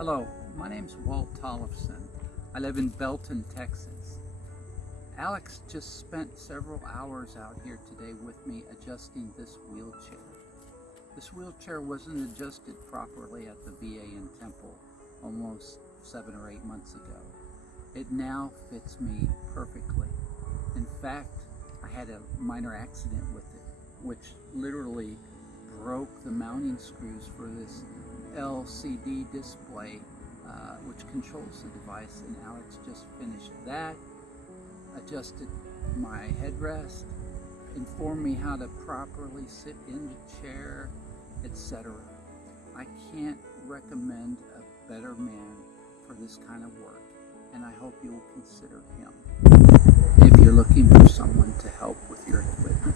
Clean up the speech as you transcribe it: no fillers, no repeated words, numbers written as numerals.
Hello, my name's Walt Tollefson. I live in Belton, Texas. Alex just spent several hours out here today with me adjusting this wheelchair. This wheelchair wasn't adjusted properly at the VA in Temple almost 7 or 8 months ago. It now fits me perfectly. In fact, I had a minor accident with it, which literally broke the mounting screws for this LCD display, which controls the device, and Alex just finished that, adjusted my headrest, informed me how to properly sit in the chair, etc. I can't recommend a better man for this kind of work, and I hope you will consider him if you're looking for someone to help with your equipment.